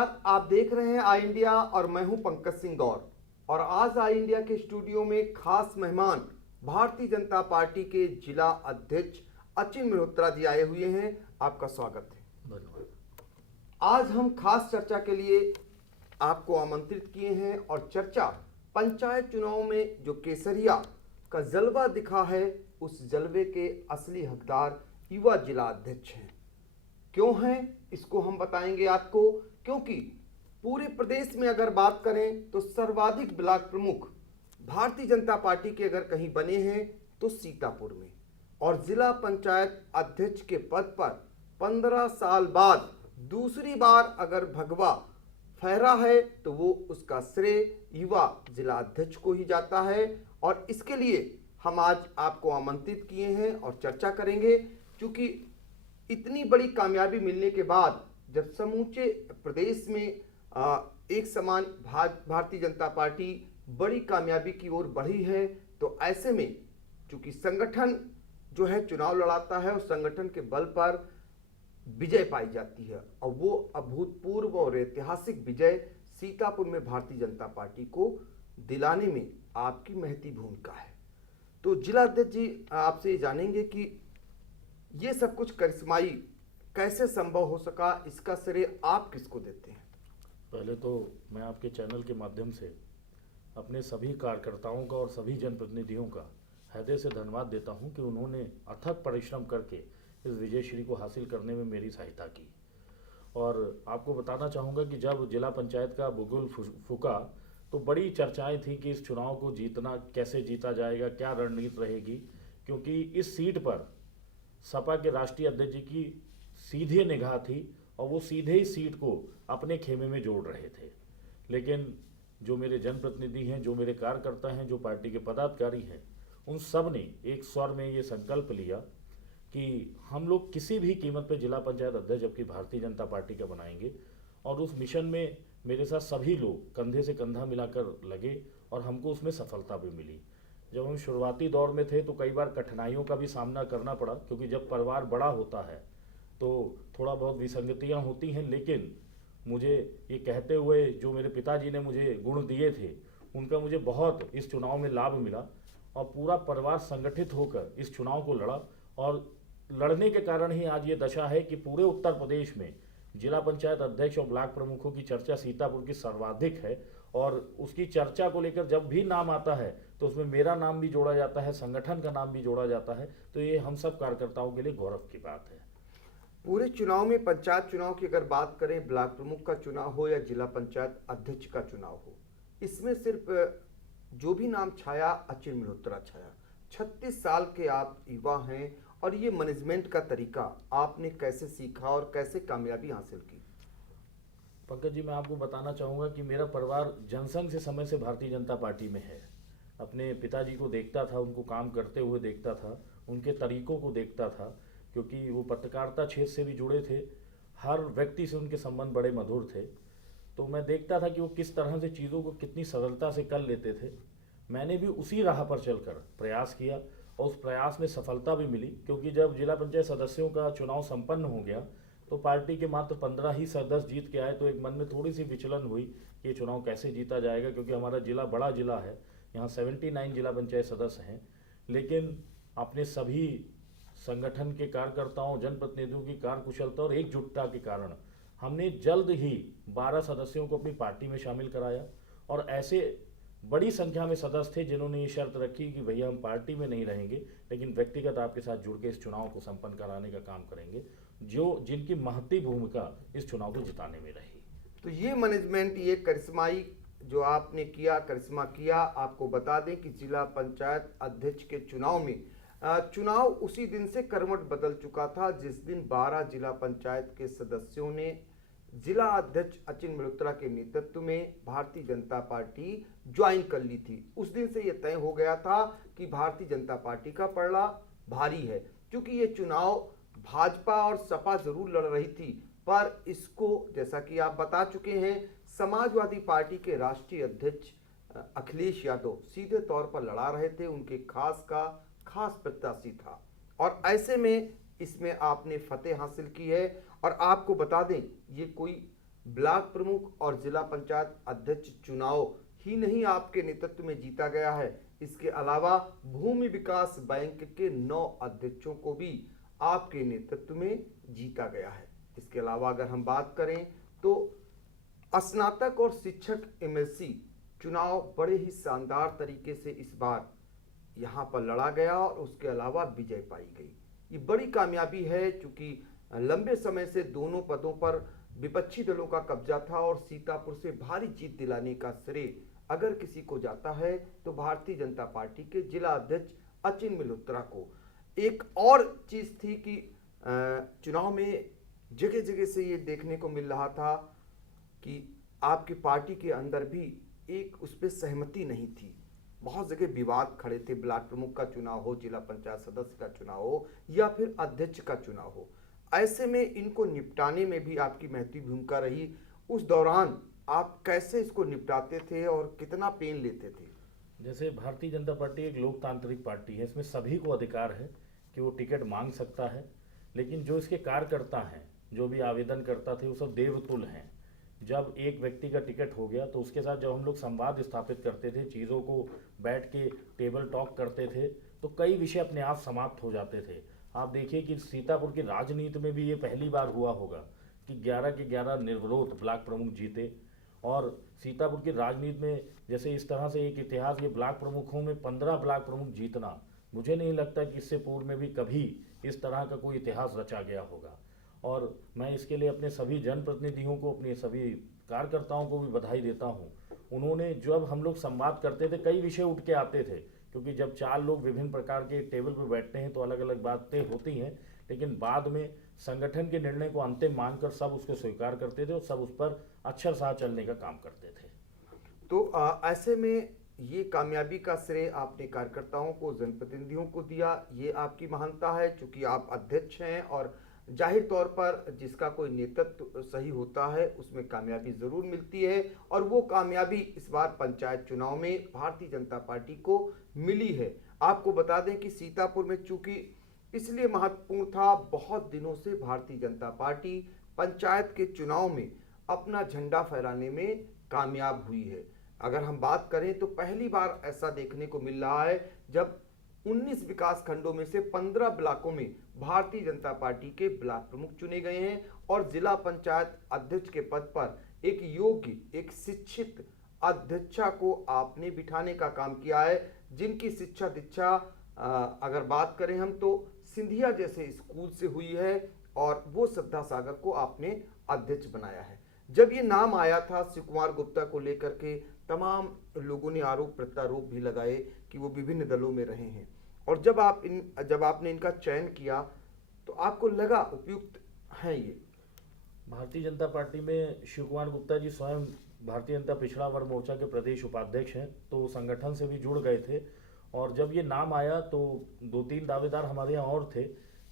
नमस्कार, आप देख रहे हैं आई इंडिया और मैं हूं पंकज सिंह गौर। और आज आई इंडिया के स्टूडियो में खास मेहमान भारतीय जनता पार्टी के जिला अध्यक्ष अचिन मल्होत्रा जी आए हुए हैं। आपका स्वागत है। धन्यवाद। आज हम खास चर्चा के लिए आपको आमंत्रित किए हैं और चर्चा पंचायत चुनाव में जो केसरिया का जलवा दिखा है उस जलवे के असली हकदार युवा जिला अध्यक्ष हैं। क्यों हैं इसको हम बताएंगे आपको, क्योंकि पूरे प्रदेश में अगर बात करें तो सर्वाधिक ब्लॉक प्रमुख भारतीय जनता पार्टी के अगर कहीं बने हैं तो सीतापुर में, और जिला पंचायत अध्यक्ष के पद पर 15 साल बाद दूसरी बार अगर भगवा फहरा है तो वो उसका श्रेय युवा जिला अध्यक्ष को ही जाता है। और इसके लिए हम आज आपको आमंत्रित किए हैं और चर्चा करेंगे, क्योंकि इतनी बड़ी कामयाबी मिलने के बाद जब समूचे प्रदेश में एक समान भारतीय जनता पार्टी बड़ी कामयाबी की ओर बढ़ी है, तो ऐसे में चूंकि संगठन जो है चुनाव लड़ाता है उस संगठन के बल पर विजय पाई जाती है, और वो अभूतपूर्व और ऐतिहासिक विजय सीतापुर में भारतीय जनता पार्टी को दिलाने में आपकी महती भूमिका है। तो जिला अध्यक्ष जी, आपसे जानेंगे कि ये सब कुछ करिश्माई कैसे संभव हो सका, इसका श्रेय आप किसको देते हैं? पहले तो मैं आपके चैनल के माध्यम से अपने सभी कार्यकर्ताओं का और सभी जनप्रतिनिधियों का हृदय से धन्यवाद देता हूं कि उन्होंने अथक परिश्रम करके इस विजयश्री को हासिल करने में मेरी सहायता की। और आपको बताना चाहूँगा कि जब जिला पंचायत का बुगुल फूका तो बड़ी चर्चाएं थी कि इस चुनाव को जीतना कैसे जीता जाएगा, क्या रणनीति रहेगी, क्योंकि इस सीट पर सपा के राष्ट्रीय अध्यक्ष जी की सीधे निगाह थी और वो सीधे ही सीट को अपने खेमे में जोड़ रहे थे। लेकिन जो मेरे जनप्रतिनिधि हैं, जो मेरे कार्यकर्ता हैं, जो पार्टी के पदाधिकारी हैं, उन सब ने एक स्वर में ये संकल्प लिया कि हम लोग किसी भी कीमत पर जिला पंचायत अध्यक्ष जबकि भारतीय जनता पार्टी का बनाएंगे। और उस मिशन में मेरे साथ सभी लोग कंधे से कंधा मिलाकर लगे और हमको उसमें सफलता भी मिली। जब हम शुरुआती दौर में थे तो कई बार कठिनाइयों का भी सामना करना पड़ा, क्योंकि जब परिवार बड़ा होता है तो थोड़ा बहुत विसंगतियां होती हैं। लेकिन मुझे ये कहते हुए जो मेरे पिताजी ने मुझे गुण दिए थे उनका मुझे बहुत इस चुनाव में लाभ मिला, और पूरा परिवार संगठित होकर इस चुनाव को लड़ा। और लड़ने के कारण ही आज ये दशा है कि पूरे उत्तर प्रदेश में जिला पंचायत अध्यक्ष और ब्लॉक प्रमुखों की चर्चा सीतापुर की सर्वाधिक है। और उसकी चर्चा को लेकर जब भी नाम आता है तो उसमें मेरा नाम भी जोड़ा जाता है, संगठन का नाम भी जोड़ा जाता है। तो ये हम सब कार्यकर्ताओं के लिए गौरव की बात है। पूरे चुनाव में, पंचायत चुनाव की अगर बात करें, ब्लॉक प्रमुख का चुनाव हो या जिला पंचायत अध्यक्ष का चुनाव हो, इसमें सिर्फ जो भी नाम छाया अचिन मल्होत्रा छाया। 36 साल के आप युवा हैं, और ये मैनेजमेंट का तरीका आपने कैसे सीखा और कैसे कामयाबी हासिल की? पंकज जी, मैं आपको बताना चाहूँगा कि मेरा परिवार जनसंघ से समय से भारतीय जनता पार्टी में है। अपने पिताजी को देखता था, उनको काम करते हुए देखता था, उनके तरीकों को देखता था, क्योंकि वो पत्रकारिता क्षेत्र से भी जुड़े थे। हर व्यक्ति से उनके संबंध बड़े मधुर थे। तो मैं देखता था कि वो किस तरह से चीज़ों को कितनी सरलता से कर लेते थे। मैंने भी उसी राह पर चलकर प्रयास किया और उस प्रयास में सफलता भी मिली, क्योंकि जब जिला पंचायत सदस्यों का चुनाव संपन्न हो गया तो पार्टी के मात्र 15 ही सदस्य जीत के आए। तो एक मन में थोड़ी सी विचलन हुई कि ये चुनाव कैसे जीता जाएगा, क्योंकि हमारा जिला बड़ा जिला है, यहाँ 79 जिला पंचायत सदस्य हैं। लेकिन अपने सभी संगठन के कार्यकर्ताओं, जनप्रतिनिधियों की कार्यकुशलता और एकजुटता के कारण हमने जल्द ही 12 सदस्यों को अपनी पार्टी में शामिल कराया। और ऐसे बड़ी संख्या में सदस्य थे जिन्होंने ये शर्त रखी कि भैया हम पार्टी में नहीं रहेंगे, लेकिन व्यक्तिगत आपके साथ जुड़ के इस चुनाव को संपन्न कराने का काम करेंगे, जिनकी महती भूमिका इस चुनाव को जिताने में रही। तो ये मैनेजमेंट, ये करिश्माई जो आपने किया, करिश्मा किया। आपको बता दें कि जिला पंचायत अध्यक्ष के चुनाव में चुनाव उसी दिन से करवट बदल चुका था जिस दिन 12 जिला पंचायत के सदस्यों ने जिला अध्यक्ष अचिन मल्होत्रा के नेतृत्व में भारतीय जनता पार्टी ज्वाइन कर ली थी। उस दिन से यह तय हो गया था कि भारतीय जनता पार्टी का पलड़ा भारी है, क्योंकि ये चुनाव भाजपा और सपा जरूर लड़ रही थी, पर इसको, जैसा कि आप बता चुके हैं, समाजवादी पार्टी के राष्ट्रीय अध्यक्ष अखिलेश यादव सीधे तौर पर लड़ा रहे थे। उनके खास प्रत्याशी था, और ऐसे में इसमें आपने फतेह हासिल की है। और आपको बता दें, ये कोई ब्लॉक प्रमुख और जिला पंचायत अध्यक्ष चुनाव ही नहीं आपके नेतृत्व में जीता गया है, इसके अलावा भूमि विकास बैंक के 9 अध्यक्षों को भी आपके नेतृत्व में जीता गया है। इसके अलावा अगर हम बात करें तो स्नातक और शिक्षक एमएससी चुनाव बड़े ही शानदार तरीके से इस बार यहाँ पर लड़ा गया और उसके अलावा विजय पाई गई। ये बड़ी कामयाबी है, क्योंकि लंबे समय से दोनों पदों पर विपक्षी दलों का कब्जा था और सीतापुर से भारी जीत दिलाने का श्रेय अगर किसी को जाता है तो भारतीय जनता पार्टी के जिला अध्यक्ष अचिन मल्होत्रा को। एक और चीज थी कि चुनाव में जगह जगह से ये देखने को मिल रहा था कि आपकी पार्टी के अंदर भी एक उस पर सहमति नहीं थी। बहुत जगह विवाद खड़े थे, ब्लॉक प्रमुख का चुनाव हो, जिला पंचायत सदस्य का चुनाव हो या फिर अध्यक्ष का चुनाव हो। ऐसे में इनको निपटाने में भी आपकी महत्वपूर्ण भूमिका रही। उस दौरान आप कैसे इसको निपटाते थे और कितना पेन लेते थे? जैसे भारतीय जनता पार्टी एक लोकतांत्रिक पार्टी है, इसमें सभी को अधिकार है कि वो टिकट मांग सकता है, लेकिन जो इसके कार्यकर्ता हैं, जो भी आवेदन करता थे, वो सब देवतुल्य हैं। जब एक व्यक्ति का टिकट हो गया तो उसके साथ जब हम लोग संवाद स्थापित करते थे, चीज़ों को बैठ के टेबल टॉक करते थे, तो कई विषय अपने आप समाप्त हो जाते थे। आप देखिए कि सीतापुर की राजनीति में भी ये पहली बार हुआ होगा कि 11 के 11 निर्विरोध ब्लॉक प्रमुख जीते। और सीतापुर की राजनीति में जैसे इस तरह से एक इतिहास, ये ब्लॉक प्रमुखों में 15 ब्लॉक प्रमुख जीतना, मुझे नहीं लगता कि इससे पूर्व में भी कभी इस तरह का कोई इतिहास रचा गया होगा। और मैं इसके लिए अपने सभी जनप्रतिनिधियों को, अपने सभी कार्यकर्ताओं को भी बधाई देता हूँ। उन्होंने, जब हम लोग संवाद करते थे, कई विषय उठ के आते थे, क्योंकि जब 4 लोग विभिन्न प्रकार के टेबल पर बैठते हैं तो अलग अलग बातें होती हैं, लेकिन बाद में संगठन के निर्णय को अंतिम मानकर सब उसको स्वीकार करते थे और सब उस पर अक्षर साथ चलने का काम करते थे। तो ऐसे में ये कामयाबी का श्रेय आपने कार्यकर्ताओं को, जनप्रतिनिधियों को दिया। ये आपकी महानता है, क्योंकि आप अध्यक्ष हैं और जाहिर तौर पर जिसका कोई नेतृत्व सही होता है उसमें कामयाबी जरूर मिलती है, और वो कामयाबी इस बार पंचायत चुनाव में भारतीय जनता पार्टी को मिली है। आपको बता दें कि सीतापुर में चूंकि इसलिए महत्वपूर्ण था, बहुत दिनों से भारतीय जनता पार्टी पंचायत के चुनाव में अपना झंडा फहराने में कामयाब हुई है। अगर हम बात करें तो पहली बार ऐसा देखने को मिल रहा है जब 19 विकास खंडों में से 15 ब्लॉकों में भारतीय जनता पार्टी के ब्लॉक प्रमुख चुने गए हैं और जिला पंचायत अध्यक्ष के पद पर एक योग्य, एक शिक्षित अध्यक्षा को आपने बिठाने का काम किया है, जिनकी शिक्षा दीक्षा अगर बात करें हम तो सिंधिया जैसे स्कूल से हुई है, और वो श्रद्धा सागर को आपने अध्यक्ष बनाया है। जब ये नाम आया था शिव कुमार गुप्ता को लेकर के, तमाम लोगों ने आरोप प्रत्यारोप भी लगाए कि वो विभिन्न दलों में रहे हैं, और जब आपने इनका चयन किया तो आपको लगा उपयुक्त है ये? भारतीय जनता पार्टी में शिव कुमार गुप्ता जी स्वयं भारतीय जनता पिछड़ा वर्ग मोर्चा के प्रदेश उपाध्यक्ष हैं, तो संगठन से भी जुड़ गए थे। और जब ये नाम आया तो 2-3 दावेदार हमारे यहाँ और थे,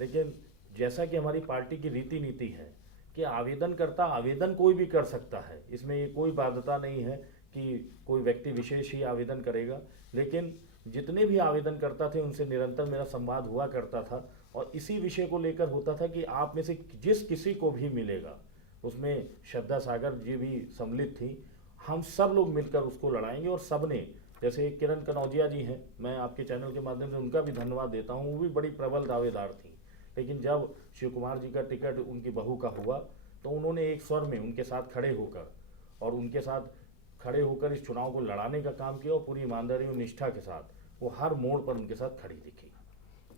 लेकिन जैसा कि हमारी पार्टी की रीति नीति है कि आवेदनकर्ता आवेदन कोई भी कर सकता है, इसमें ये कोई बाध्यता नहीं है कि कोई व्यक्ति विशेष ही आवेदन करेगा, लेकिन जितने भी आवेदन करता थे उनसे निरंतर मेरा संवाद हुआ करता था, और इसी विषय को लेकर होता था कि आप में से जिस किसी को भी मिलेगा, उसमें श्रद्धा सागर जी भी सम्मिलित थी, हम सब लोग मिलकर उसको लड़ाएंगे। और सब ने, जैसे किरण कनौजिया जी हैं, मैं आपके चैनल के माध्यम से उनका भी धन्यवाद देता हूँ, वो भी बड़ी प्रबल दावेदार थी, लेकिन जब शिव कुमार जी का टिकट उनकी बहू का हुआ तो उन्होंने एक स्वर में उनके साथ खड़े होकर और उनके साथ खड़े होकर इस चुनाव को लड़ाने का काम किया, और पूरी ईमानदारी और निष्ठा के साथ वो हर मोड़ पर उनके साथ खड़ी दिखी।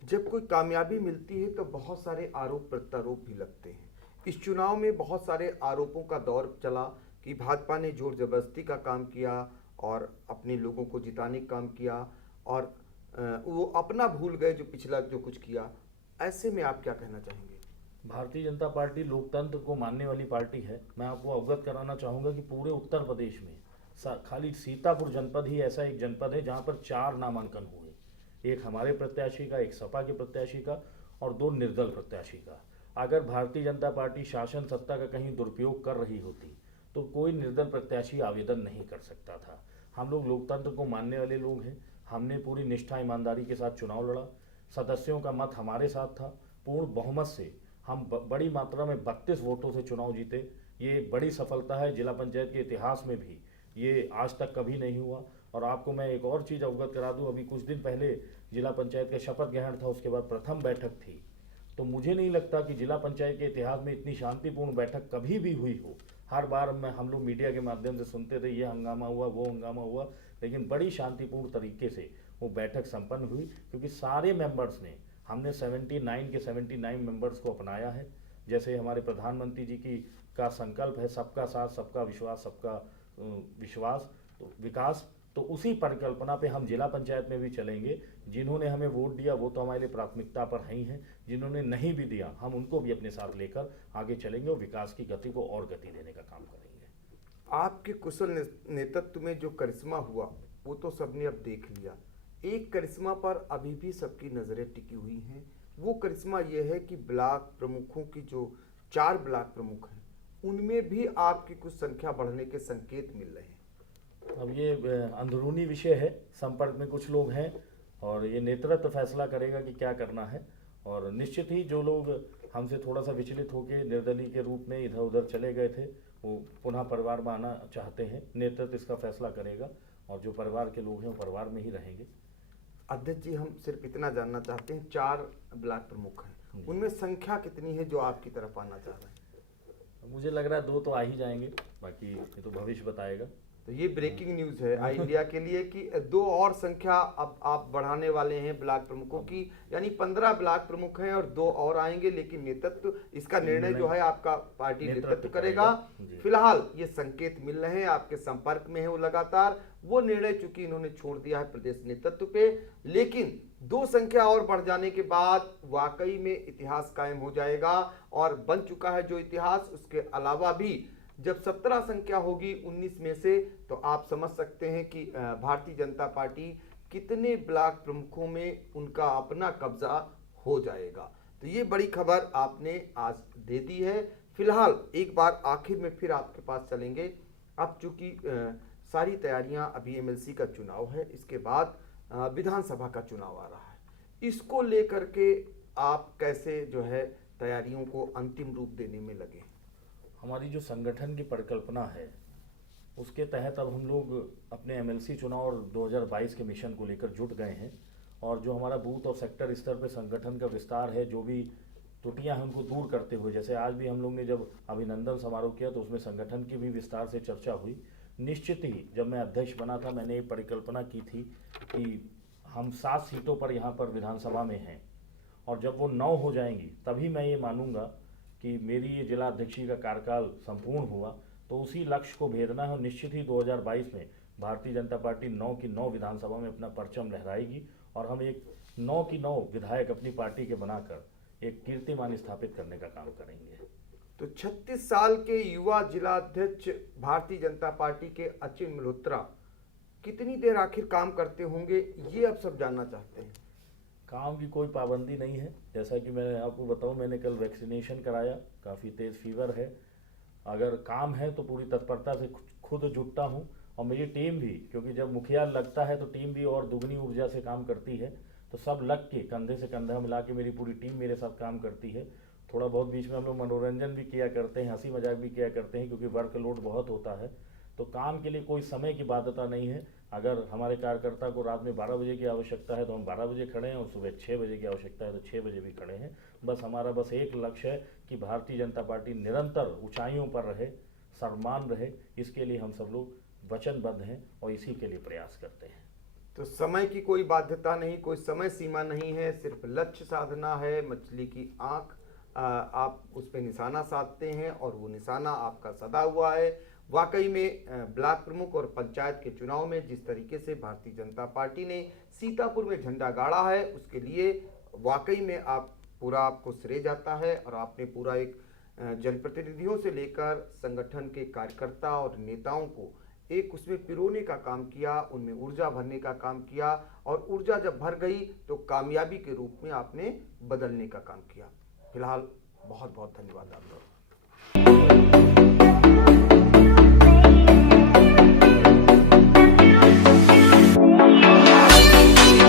जब कोई कामयाबी मिलती है तो बहुत सारे आरोप प्रत्यारोप भी लगते हैं। इस चुनाव में बहुत सारे आरोपों का दौर चला कि भाजपा ने जोर जबरदस्ती का काम किया और अपने लोगों को जिताने का काम किया, और वो अपना भूल गए जो पिछला जो कुछ किया। ऐसे में आप क्या कहना चाहेंगे? भारतीय जनता पार्टी लोकतंत्र को मानने वाली पार्टी है। मैं आपको अवगत कराना चाहूँगा कि पूरे उत्तर प्रदेश में खाली सीतापुर जनपद ही ऐसा एक जनपद है जहाँ पर 4 नामांकन हुए, एक हमारे प्रत्याशी का, एक सपा के प्रत्याशी का और 2 निर्दल प्रत्याशी का। अगर भारतीय जनता पार्टी शासन सत्ता का कहीं दुरुपयोग कर रही होती तो कोई निर्दल प्रत्याशी आवेदन नहीं कर सकता था। हम लोग लोकतंत्र को मानने वाले लोग हैं, हमने पूरी निष्ठा ईमानदारी के साथ चुनाव लड़ा, सदस्यों का मत हमारे साथ था, पूर्ण बहुमत से हम बड़ी मात्रा में 32 वोटों से चुनाव जीते, ये बड़ी सफलता है, जिला पंचायत के इतिहास में भी ये आज तक कभी नहीं हुआ। और आपको मैं एक और चीज़ अवगत करा दूं, अभी कुछ दिन पहले जिला पंचायत का शपथ ग्रहण था, उसके बाद प्रथम बैठक थी। तो मुझे नहीं लगता कि जिला पंचायत के इतिहास में इतनी शांतिपूर्ण बैठक कभी भी हुई हो। हर बार हम लोग मीडिया के माध्यम से सुनते थे ये हंगामा हुआ, वो हंगामा हुआ, लेकिन बड़ी शांतिपूर्ण तरीके से वो बैठक संपन्न हुई, क्योंकि सारे मेंबर्स ने, हमने 79 के 79 मेंबर्स को अपनाया है। जैसे हमारे प्रधानमंत्री जी की का संकल्प है, सबका साथ, सबका विश्वास, सबका विश्वास तो विकास, तो उसी परिकल्पना पे हम जिला पंचायत में भी चलेंगे। जिन्होंने हमें वोट दिया वो तो हमारे लिए प्राथमिकता पर ही हैं, जिन्होंने नहीं भी दिया हम उनको भी अपने साथ लेकर आगे चलेंगे और विकास की गति को और गति देने का काम करेंगे। आपके कुशल नेतृत्व में जो करिश्मा हुआ वो तो सबने अब देख लिया। एक करिश्मा पर अभी भी सबकी नज़रें टिकी हुई हैं। वो करिश्मा ये है कि ब्लॉक प्रमुखों की जो 4 ब्लॉक प्रमुख हैं उनमें भी आपकी कुछ संख्या बढ़ने के संकेत मिल रहे हैं। अब ये अंदरूनी विषय है, संपर्क में कुछ लोग हैं और ये नेतृत्व फैसला करेगा कि क्या करना है। और निश्चित ही जो लोग हमसे थोड़ा सा विचलित होकर निर्दलीय के रूप में इधर उधर चले गए थे वो पुनः परिवार में आना चाहते हैं। नेतृत्व इसका फैसला करेगा और जो परिवार के लोग हैं वो परिवार में ही रहेंगे। अध्यक्ष जी, हम सिर्फ इतना जानना चाहते हैं, 4 ब्लॉक प्रमुख हैं, उनमें संख्या कितनी है जो आपकी तरफ आना चाह रहे हैं? मुझे लग रहा है 2 तो आ ही जाएंगे, बाकी ये तो भविष्य बताएगा। तो ये ब्रेकिंग न्यूज है आई इंडिया के लिए कि 2 और संख्या अब आप बढ़ाने वाले हैं ब्लॉक प्रमुखों की, यानी 15 ब्लॉक प्रमुख हैं और 2 और आएंगे, लेकिन नेतृत्व इसका निर्णय जो है आपका पार्टी नेतृत्व करेगा। फिलहाल ये संकेत मिल रहे हैं, आपके संपर्क में है वो लगातार। वो निर्णय चूंकि इन्होंने छोड़ दिया है प्रदेश नेतृत्व पे, लेकिन 2 संख्या और बढ़ जाने के बाद वाकई में इतिहास कायम हो जाएगा और बन चुका है जो इतिहास। उसके अलावा भी जब 17 संख्या होगी 19 में से, तो आप समझ सकते हैं कि भारतीय जनता पार्टी कितने ब्लॉक प्रमुखों में उनका अपना कब्जा हो जाएगा। तो ये बड़ी खबर आपने आज दे दी है। फिलहाल एक बार आखिर में फिर आपके पास चलेंगे। अब चूंकि सारी तैयारियां, अभी एमएलसी का चुनाव है, इसके बाद विधानसभा का चुनाव आ रहा है, इसको लेकर के आप कैसे जो है तैयारियों को अंतिम रूप देने में लगे? हमारी जो संगठन की परिकल्पना है उसके तहत अब हम लोग अपने एमएलसी चुनाव और 2022 के मिशन को लेकर जुट गए हैं। और जो हमारा बूथ और सेक्टर स्तर पर संगठन का विस्तार है, जो भी त्रुटियां हैं उनको दूर करते हुए, जैसे आज भी हम लोग ने जब अभिनंदन समारोह किया तो उसमें संगठन की भी विस्तार से चर्चा हुई। निश्चित ही जब मैं अध्यक्ष बना था मैंने ये परिकल्पना की थी कि हम 7 सीटों पर यहाँ पर विधानसभा में हैं और जब वो 9 हो जाएंगी तभी मैं ये मानूंगा कि मेरी ये जिला अध्यक्षी का कार्यकाल संपूर्ण हुआ। तो उसी लक्ष्य को भेदना है और निश्चित ही 2022 में भारतीय जनता पार्टी 9 की 9 विधानसभा में अपना परचम लहराएगी और हम एक 9 की 9 विधायक अपनी पार्टी के बनाकर एक कीर्तिमान स्थापित करने का काम करेंगे। तो 36 साल के युवा जिला अध्यक्ष भारतीय जनता पार्टी के अचिन मल्होत्रा कितनी देर आखिर काम करते होंगे, ये अब सब जानना चाहते हैं। काम की कोई पाबंदी नहीं है। जैसा कि मैं आपको बताऊं, मैंने कल वैक्सीनेशन कराया, काफ़ी तेज़ फीवर है। अगर काम है तो पूरी तत्परता से खुद जुटता हूं और मेरी टीम भी, क्योंकि जब मुखिया लगता है तो टीम भी और दुगनी ऊर्जा से काम करती है। तो सब लग के कंधे से कंधा मिला के मेरी पूरी टीम मेरे साथ काम करती है। थोड़ा बहुत बीच में हम लोग मनोरंजन भी किया करते हैं, हंसी मजाक भी किया करते हैं, क्योंकि वर्कलोड बहुत होता है। तो काम के लिए कोई समय की बाध्यता नहीं है। अगर हमारे कार्यकर्ता को रात में 12 बजे की आवश्यकता है तो हम 12 बजे खड़े हैं और सुबह 6 बजे की आवश्यकता है तो 6 बजे भी खड़े हैं। बस हमारा एक लक्ष्य है कि भारतीय जनता पार्टी निरंतर ऊंचाइयों पर रहे, सम्मान रहे, इसके लिए हम सब लोग वचनबद्ध हैं और इसी के लिए प्रयास करते हैं। तो समय की कोई बाध्यता नहीं, कोई समय सीमा नहीं है, सिर्फ लक्ष्य साधना है। मछली की आंख, आप उस पर निशाना साधते हैं और वो निशाना आपका सदा हुआ है। वाकई में ब्लॉक प्रमुख और पंचायत के चुनाव में जिस तरीके से भारतीय जनता पार्टी ने सीतापुर में झंडा गाड़ा है, उसके लिए वाकई में आपको श्रेय जाता है। और आपने पूरा एक जनप्रतिनिधियों से लेकर संगठन के कार्यकर्ता और नेताओं को एक उसमें पिरोने का काम किया, उनमें ऊर्जा भरने का काम किया और ऊर्जा जब भर गई तो कामयाबी के रूप में आपने बदलने का काम किया। फिलहाल बहुत बहुत धन्यवाद आपका।